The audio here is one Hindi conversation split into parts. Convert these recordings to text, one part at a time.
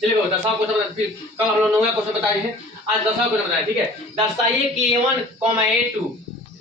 चलिए बाबू 10वां क्वेश्चन फिर कल हम लोग 9वां क्वेश्चन बताए हैं, आज 10वां क्वेश्चन बताए। ठीक है, दर्शाइए कि A1, A2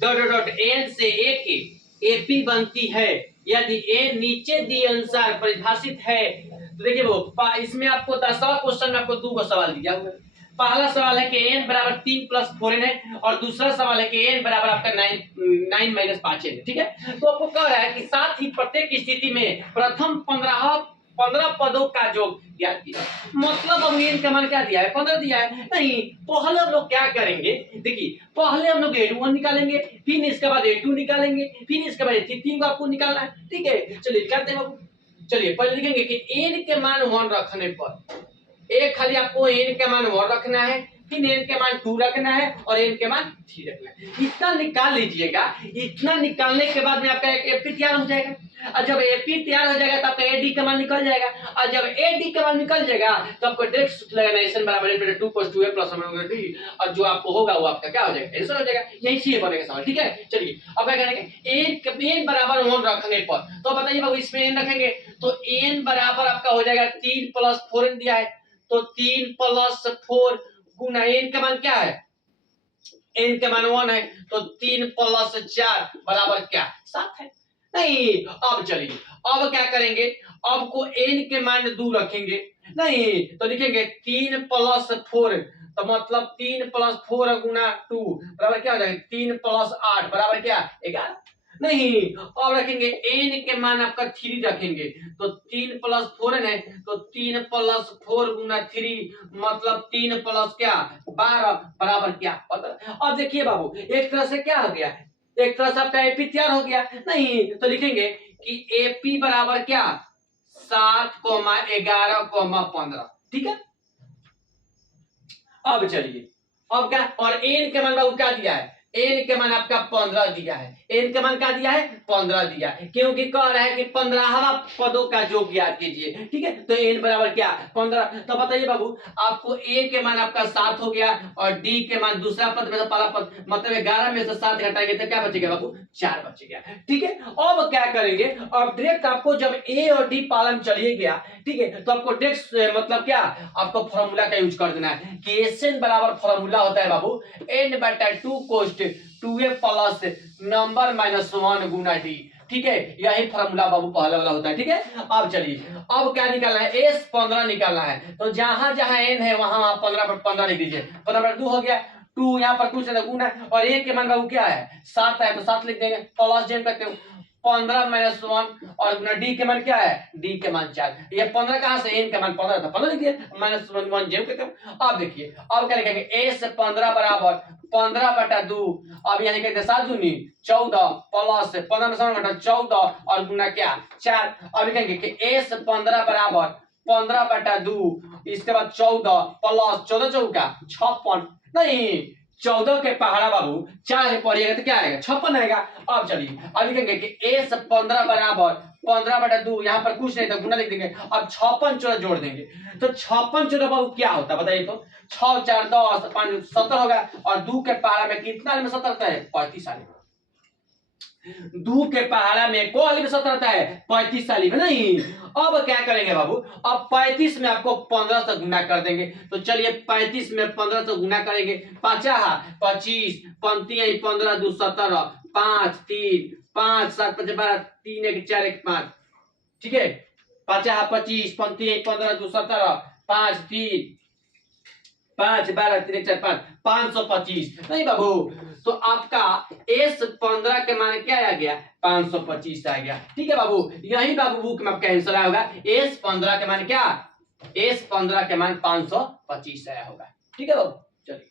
dot dot dot n से a की AP बनती है यदि a नीचे दिए अनुसार परिभाषित है। तो देखिए वो इसमें आपको 10वां क्वेश्चन में आपको दो का सवाल दिया हुआ है। पहला सवाल है कि n बराबर 3 प्लस 4n है और दूसरा सवाल है कि n बराबर आपका 9 माइनस 5n है। ठीक है, तो आपको कह रहा है कि साथ ही प्रत्येक स्थिति में प्रथम 15 पदों का योग ज्ञात कीजिए। मतलब अब n का मान क्या दिया है, 15 दिया है। नहीं, पहले हम लोग क्या करेंगे, देखिए पहले हम लोग A1 निकालेंगे, फिर इसके बाद A2 निकालेंगे, फिर इसके बाद A3 को आपको निकालना है। ठीक है, चलिए करते हैं बाबू। चलिए पहले लिखेंगे कि n के मान 1 रखने पर एक खाली आपको n के मान 1 रखना है, फिर n के मान 2 रखना है और n के मान 3 रखना है। इतना निकाल लीजिएगा। इतना निकालने के बाद में आपका एक एपी तैयार हो जाएगा और जब एपी तैयार हो जाएगा तो आपका एडी का मान निकल जाएगा और जब एडी का मान निकल जाएगा तो आपको डायरेक्ट सूत्र लगाना है n बराबर n 2 + 2a + d और जो आपको होगा वो आपका क्या हो जाएगा, आंसर हो जाएगा। यही से बनेगा सवाल। ठीक है, चलिए अब क्या करेंगे, n बराबर 1 रखने पर तो बताइए बाबू इसमें n रखेंगे तो n बराबर आपका हो जाएगा 3 + 4n दिया है तो 3 + 4 गुना n का मान क्या है, n का मान 1 है तो 3 + 4 बराबर क्या 7 है। नहीं, अब चलिए अब क्या करेंगे, अब को n के मान 2 रखेंगे। नहीं तो लिखेंगे 3 + 4 तो मतलब 3 + 4 गुना 2 बराबर क्या हो जाएगा 3 + 8 बराबर क्या 11। नहीं, अब रखेंगे n के मान आपका 3 रखेंगे तो 3 + 4 है तो 3 + 4 गुना 3 मतलब 3 प्लस क्या 12 बराबर क्या पता। अब देखिए बाबू एक तरह से क्या हो गया, एक तरह से आपका एपी तैयार हो गया। नहीं तो लिखेंगे कि एपी बराबर क्या 7, 11, 15। ठीक है, अब चलिए अब क्या, और एन के मान बाबू क्या दिया है, एन के मान आपका 15 दिया है। एन के मान क्या दिया है 15 दिया है क्योंकि कह रहा है कि 15वां पदों का योग ज्ञात कीजिए। ठीक है, तो एन बराबर क्या 15। तो बताइए बाबू आपको ए के मान आपका 7 हो गया और डी के मान दूसरा पद में से पहला पद मतलब 11 में से 7 घटाएंगे तो क्या बचेगा बाबू 4 बचेगा। ठीक है, अब क्या करेंगे, अब डायरेक्ट आपको जब ए और डी पालन चलिए गया ठीक है तो आपको डायरेक्ट मतलब क्या आपको फॉर्मूला का यूज कर देना है कि एन बराबर फॉर्मूला होता है बाबू n/2 कोस्ट 2a प्लस नंबर -1 गुना d। ठीक है, यही फॉर्मूला बाबू पहला वाला होता है। ठीक है, अब चलिए अब क्या निकालना है, s 15 निकालना है तो जहां जहां n है वहां वहां 15 लिख दीजिए। 15/2 हो गया, 2 यहाँ पर कुछ गुना और a के मान बाबू क्या है 7 है तो 7 लिख देंगे प्लस जेन करते हो 15 - 1 और डी के मान क्या है, डी के मान 4। ये 15 कहां से, n का मान 15 था 15 लिखिए -1 जेब करते हो। अब देखिए अब क्या लिखेंगे s 15 बराबर 15/2 अब यहाँ लिखेंगे 7 दूनी 14 प्लस 15 में 7 घटा 14 और गुना क्या 4। अब लिखेंगे कि s 15 बराबर 15/2 इसके बाद 14 प्लस 14 चौका 56। नहीं 14 के पहाड़ा बाबू 4 से पढ़िएगा तो क्या आएगा 56 आएगा। अब चलिए अब लिखेंगे कि s 15 बराबर 15/2 यहाँ पर कुछ नहीं था गुना लिख देंगे। अब 56 चौदह जोड़ देंगे तो 56 चौदह बाबू क्या होता है बताइए तो 6 4 10 5 17 होगा और 2 के पहाड़ा में कितना में 17 है 35 साल। 2 के पहाड़ा में को वाली में 17 रहता है 35 साली में। नहीं, अब क्या करेंगे बाबू, अब 35 में आपको 15 से गुना कर देंगे तो चलिए 35 में 15 से गुना करेंगे 5 25 पंती 15 2 17 5 3 5 7 5 12 3 1 4 1 5। ठीक है, 5 25 पंती 15 2 17 5 3 5 12 3 1 4 5 525। नहीं बाबू तो आपका s 15 के मान क्या आ गया 525 आ गया। ठीक है बाबू, यही बाबू बुक में आपका आंसर आया होगा s 15 के मान क्या, s 15 के मान 525 आया होगा। ठीक है बाबू, चलिए।